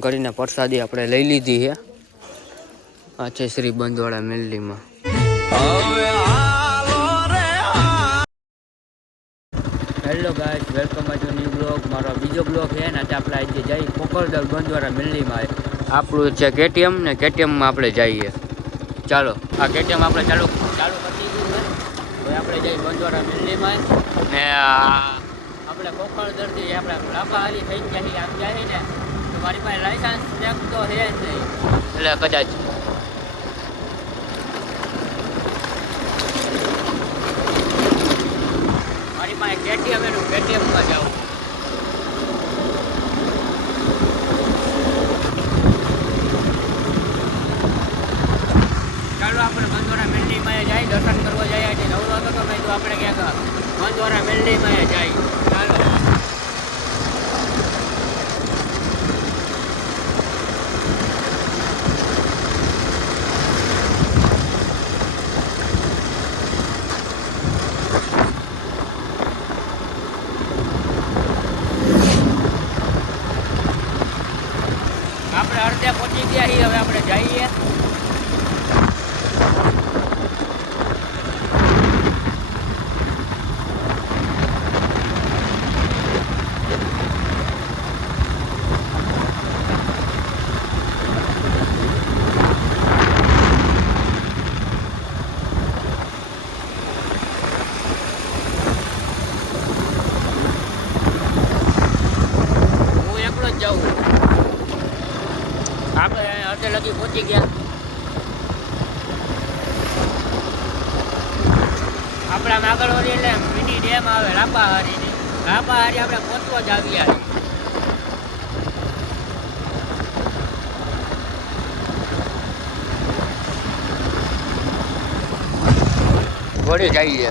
કરીને પ્રસાદી આપણે લઈ લીધી છે. આ છે શ્રી બંધવાડા મેલડીમાં. Hello guys, welcome to new blog. મારો બીજો બ્લોગ છે ને આપણે આજે જઈ કોકરદલ બંધવાડા મેલડીમાં. આપણું છે કેટીએમ ને કેટીએમમાં આપણે જઈએ. ચાલો આ કેટીએમ આપણે ચાલુ કરી દીધું છે. હવે આપણે જઈ બંધવાડા મેલડીમાં ને આપણે કોકરદલથી આપણે લાંબાહારી થઈ ગયા આમ જાય ને તો મારી પાસે લાયસન્સ ચેક તો છે જ નહીં, એટલે કદાચ મારી પાસે કેટીએમ એનું કેટીએમમાં જાઉં. ચાલો આપણે બંધવાડા મેલડીમાં જાય, દર્શન કરવા જાય. આજે નવરો હતો તો મેં તો આપણે ક્યાંક બંધવાડા મેલડીમાં જાય. ચાલો આપણે અડધે પહોંચી ગયા છીએ. હવે આપણે જઈએ. હું એકલો જ જાઉં. આપણે અડધે લગી પહોંચી ગયા. આપણે આમ આગળ વળી એટલે મિની ડેમ આવે લાંબાહારીની. લાંબાહારી આપણે પહોંચવા જ આવ્યા. વળી જઈએ.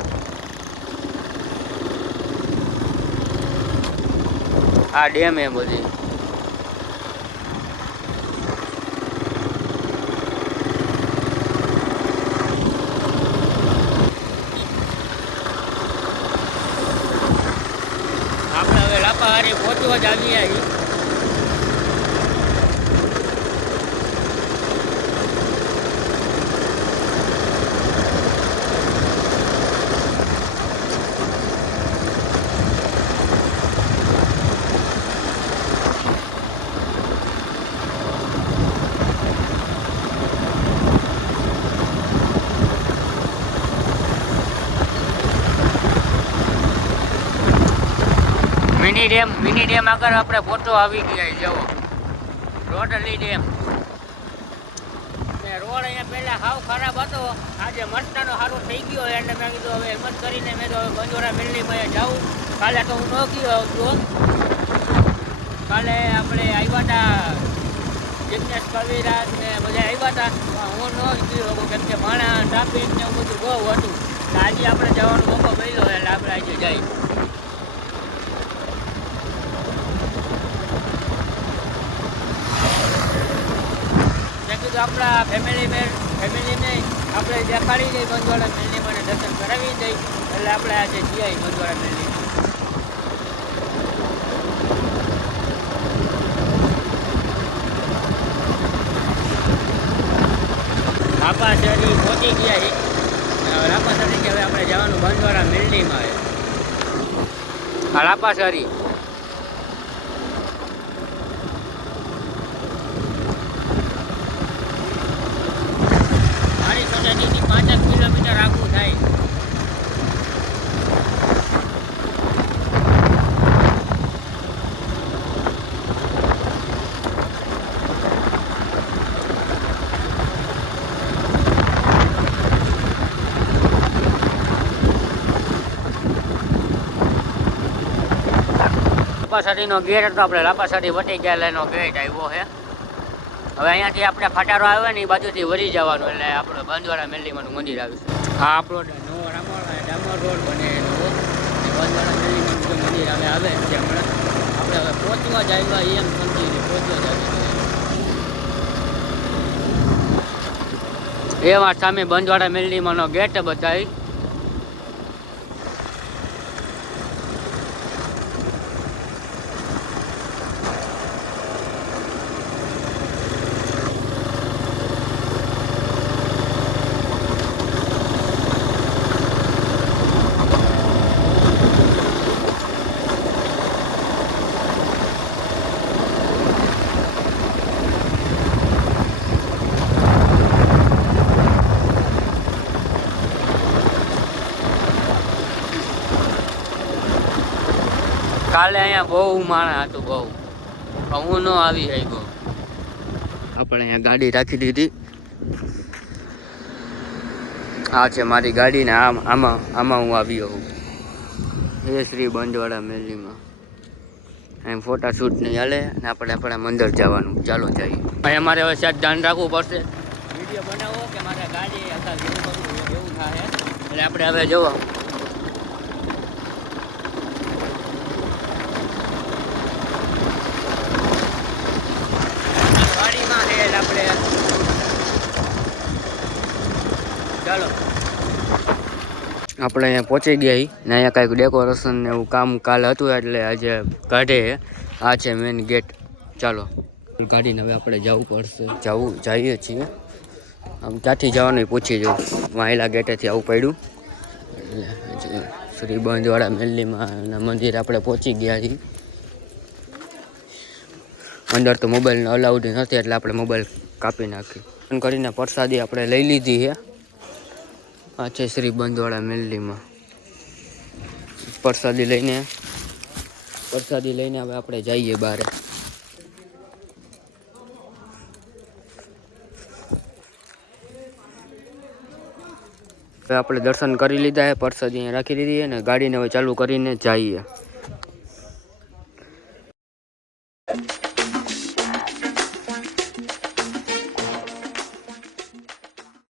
આ ડેમ એ બધી આપણે હવે લાંબાહારી પહોંચવા જ આવ્યા છીએ. મિની ડેમ આગળ આપણે ફોટો આવી ગયા. જવો રોટલી ડેમ. રોડ અહીંયા પહેલા હાવ ખરાબ હતો, આજે મસ્તનો સારું થઈ ગયો એટલે મેં કીધું હવે હિંમત કરીને મેં તો હવે બંધવાડા મેલડીમાં જાઉં. કાલે તો હું ન ગયો હતો. કાલે આપણે આવ્યા હતા જિગ્નેશ કવિરાજ ને બધા આવ્યા હતા, હું ન ગયો કેમ કે માણા ટ્રાફિક ને એવું બધું બહુ હતું. આજે આપણે જવાનો મોકો મળ્યો એટલે આપણે આજે જઈએ. આપણા ફેમિલીને આપણે દેખાડી દઈએ બંધવાડા મેલડીમાં દર્શન કરાવી દઈએ. એટલે આપણે આજે જઈએ બંધવાડા મેલડી. લાંબાસરી પહોંચી ગયા. લાંબાસરી હવે આપણે જવાનું બંધવાડા મેલડીમાં. લાંબાસરી સોસાયટીથી 5 કિલોમીટર આગળ થાય. લાંબાસરીનો ગેટ હતો, આપણે લાંબાસરી વટી ગયા એનો ગેટ આવ્યો છે. હવે અહીંયાથી આપણે ખટારો આવે ને એ બાજુથી વળી જવાનું એટલે આપણે બંધવાડા મેલડીમાંનું મંદિર આવીશું. હા આપણો નવો ડામર રોડ બને નવો બંધવાડા મેલડીમાંનું મંદિર હવે આવે છે હમણાં. આપણે હવે પહોંચવા જ આવ્યા એમ સમજીને પહોંચવા જ આવ્યા. એ વાત સામે બંધવાડા મેલડીમાંનો ગેટ બતાવી. કાલે અહીંયા બહુ માણસ હતું બહુ, હું ન આવી શક્યો. આપણે અહીંયા ગાડી રાખી દીધી. આ છે મારી ગાડી ને આમાં હું આવ્યો હું. એ શ્રી બંધવાડા મેલીમાં એમ ફોટા શૂટ નહીં હાલે અને આપણે આપણા મંદિર જવાનું. ચાલો જઈએ. અહીંયા મારે હવે સાહેબ ધ્યાન રાખવું પડશે. વિડીયો બનાવો કે મારે ગાડી અત્યારે એવું થાય એટલે આપણે હવે જોવા ગાડીમાં છે એટલે આપણે ચાલો આપણે અહીંયા પહોંચી ગયા ને અહીંયા કાંઈક ડેકોરેશન ને એવું કામ કાલ હતું એટલે આજે કાઢે. આ છે મેન ગેટ. ચાલો ગાડીને હવે આપણે જવું પડશે. જઈએ છીએ. આમ ક્યાંથી જવાનું પૂછી જવું. વાયલા ગેટેથી આવું પડ્યું એટલે શ્રી બંધવાડા મેલીમાં મંદિર આપણે પહોંચી ગયા છીએ. અંદર તો મોબાઈલ અલાઉડ નથી એટલે આપણે મોબાઈલ કાપી નાખી કરીને પ્રસાદી આપણે લઈ લીધી છે. આ છે શ્રી બંધવાડા મેલીમાં પ્રસાદી લઈને હવે આપણે જઈએ બહાર. હવે આપણે દર્શન કરી લીધા છે, પ્રસાદી અહીંયા રાખી દીધી અને ગાડીને હવે ચાલુ કરીને જઈએ.